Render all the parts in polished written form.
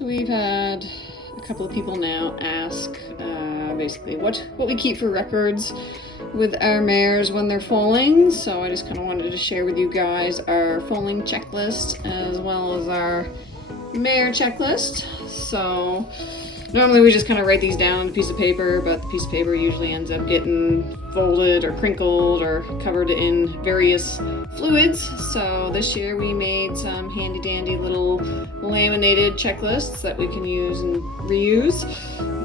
So we've had a couple of people now ask basically what we keep for records with our mares when they're foaling. So I just kind of wanted to share with you guys our foaling checklist as well as our mare checklist. So normally we just kind of write these down on a piece of paper, but the piece of paper usually ends up getting folded or crinkled or covered in various fluids. So this year we made some handy dandy little laminated checklists that we can use and reuse.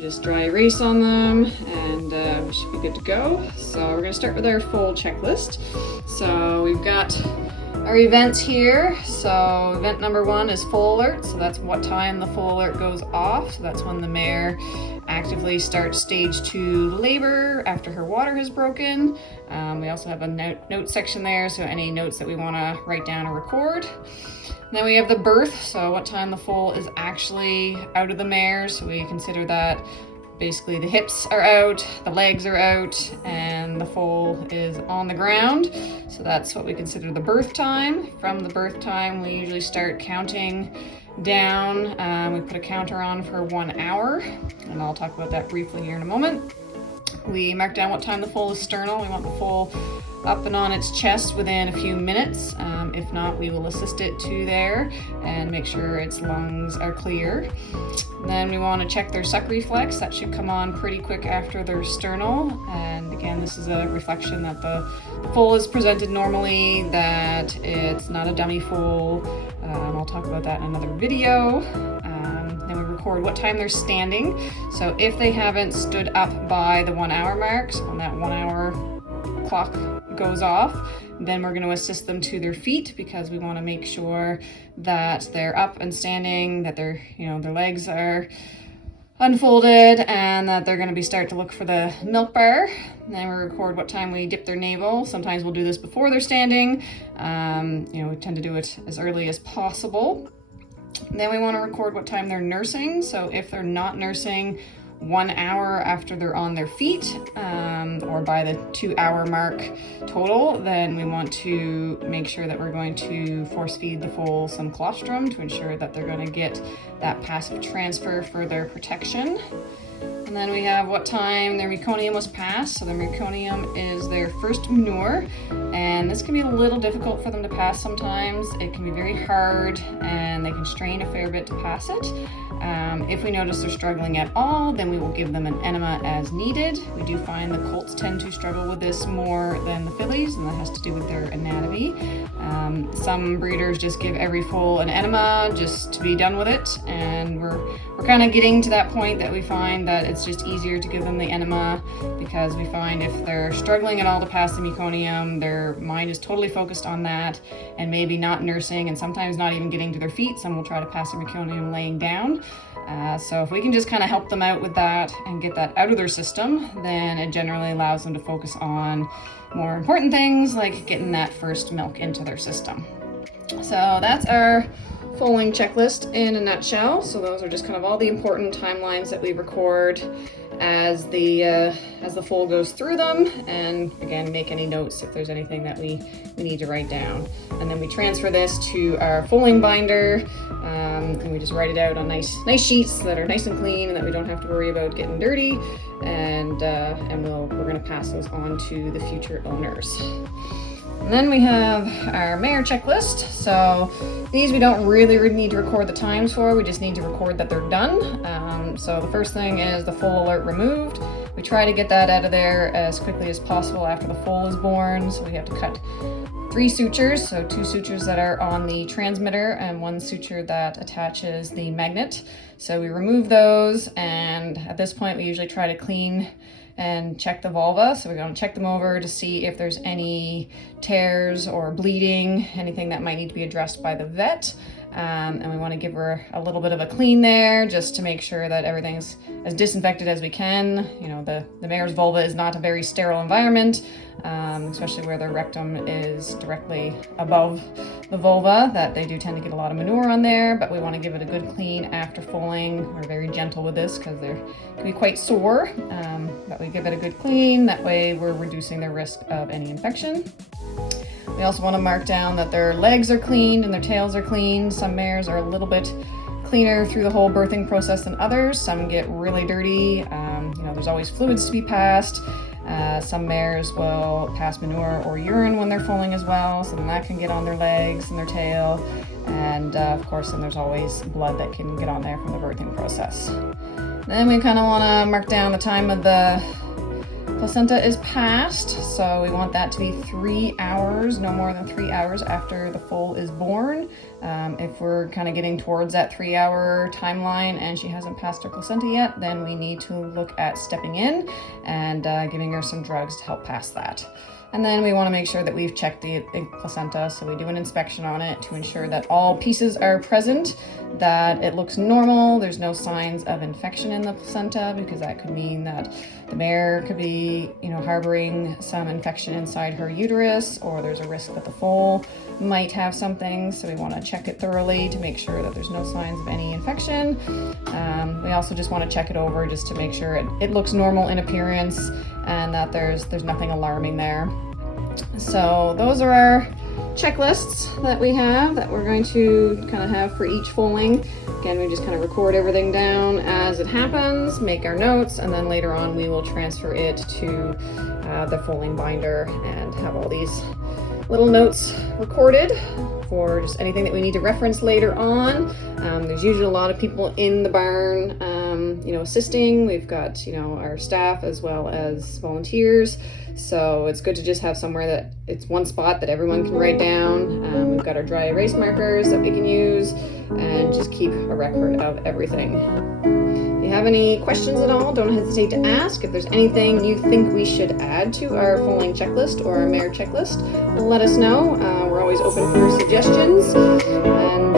Just dry erase on them and we should be good to go. So we're going to start with our foal checklist. So we've got our events here. So event number 1 is foal alert. So that's what time the foal alert goes off. So that's when the mare actively starts stage 2 labor after her water has broken. We also have a note section there, so any notes that we want to write down or record. And then we have the birth, so what time the foal is actually out of the mare. So we consider that basically the hips are out, the legs are out, and the foal is on the ground. So that's what we consider the birth time. From the birth time, we usually start counting down. We put a counter on for 1 hour, and I'll talk about that briefly here in a moment. We mark down what time the foal is sternal. We want the foal up and on its chest within a few minutes. If not, we will assist it to there and make sure its lungs are clear. Then we want to check their suck reflex. That should come on pretty quick after their sternal. And again, this is a reflection that the foal is presented normally, that it's not a dummy foal. I'll talk about that in another video. Then we record what time they're standing. So if they haven't stood up by the 1 hour mark, so when that 1 hour clock goes off, then we're going to assist them to their feet, because we want to make sure that they're up and standing, that their legs are unfolded, and that they're going to start to look for the milk bar. And then we record what time we dip their navel. Sometimes we'll do this before they're standing. We tend to do it as early as possible. And then we want to record what time they're nursing. So if they're not nursing 1 hour after they're on their feet, or by the 2 hour mark total, then we want to make sure that we're going to force feed the foal some colostrum to ensure that they're going to get that passive transfer for their protection. And then we have what time their meconium was passed. So the meconium is their first manure, and this can be a little difficult for them to pass sometimes. It can be very hard, and they can strain a fair bit to pass it. If we notice they're struggling at all, then we will give them an enema as needed. We do find the colts tend to struggle with this more than the fillies, and that has to do with their anatomy. Some breeders just give every foal an enema just to be done with it, and we're kind of getting to that point that we find that it's just easier to give them the enema, because we find if they're struggling at all to pass the meconium, their mind is totally focused on that and maybe not nursing, and sometimes not even getting to their feet. Some will try to pass the meconium laying down. So if we can just kind of help them out with that and get that out of their system, then it generally allows them to focus on more important things like getting that first milk into their system. So that's our foaling checklist in a nutshell. So those are just kind of all the important timelines that we record as the foal goes through them, and again, make any notes if there's anything that we need to write down. And then we transfer this to our foaling binder, and we just write it out on nice sheets that are nice and clean and that we don't have to worry about getting dirty, and we're going to pass those on to the future owners. And then we have our mare checklist. So these we don't really need to record the times for, we just need to record that they're done. So the first thing is the foal alert removed. We try to get that out of there as quickly as possible after the foal is born. So we have to cut 3 sutures, so 2 sutures that are on the transmitter and 1 suture that attaches the magnet. So we remove those, and at this point we usually try to clean and check the vulva. So we're going to check them over to see if there's any tears or bleeding, anything that might need to be addressed by the vet. And we want to give her a little bit of a clean there just to make sure that everything's as disinfected as we can. The mare's vulva is not a very sterile environment, especially where their rectum is directly above the vulva, that they do tend to get a lot of manure on there, but we want to give it a good clean after foaling. We're very gentle with this because they can be quite sore, but we give it a good clean. That way we're reducing the risk of any infection. We also want to mark down that their legs are cleaned and their tails are cleaned. Some mares are a little bit cleaner through the whole birthing process than others. Some get really dirty. You know, there's always fluids to be passed. Some mares will pass manure or urine when they're foaling as well, so then that can get on their legs and their tail. And of course, then there's always blood that can get on there from the birthing process. Then we kind of want to mark down the time of the placenta is passed, so we want that to be 3 hours, no more than 3 hours after the foal is born. If we're kind of getting towards that 3-hour timeline and she hasn't passed her placenta yet, then we need to look at stepping in and giving her some drugs to help pass that. And then we want to make sure that we've checked the placenta, so we do an inspection on it to ensure that all pieces are present, that it looks normal, there's no signs of infection in the placenta, because that could mean that the mare could be, you know, harboring some infection inside her uterus, or there's a risk that the foal might have something, so we want to check it thoroughly to make sure that there's no signs of any infection. We also just want to check it over just to make sure it looks normal in appearance and that there's nothing alarming there. So those are our checklists that we have that we're going to kind of have for each foaling. Again, we just kind of record everything down as it happens, make our notes, and then later on we will transfer it to the foaling binder and have all these little notes recorded for just anything that we need to reference later on. There's usually a lot of people in the barn, you know, assisting. We've got, you know, our staff as well as volunteers. So it's good to just have somewhere that it's one spot that everyone can write down. We've got our dry erase markers that we can use and just keep a record of everything. If you have any questions at all, don't hesitate to ask. If there's anything you think we should add to our foaling checklist or our mare checklist, let us know. We're always open for suggestions. And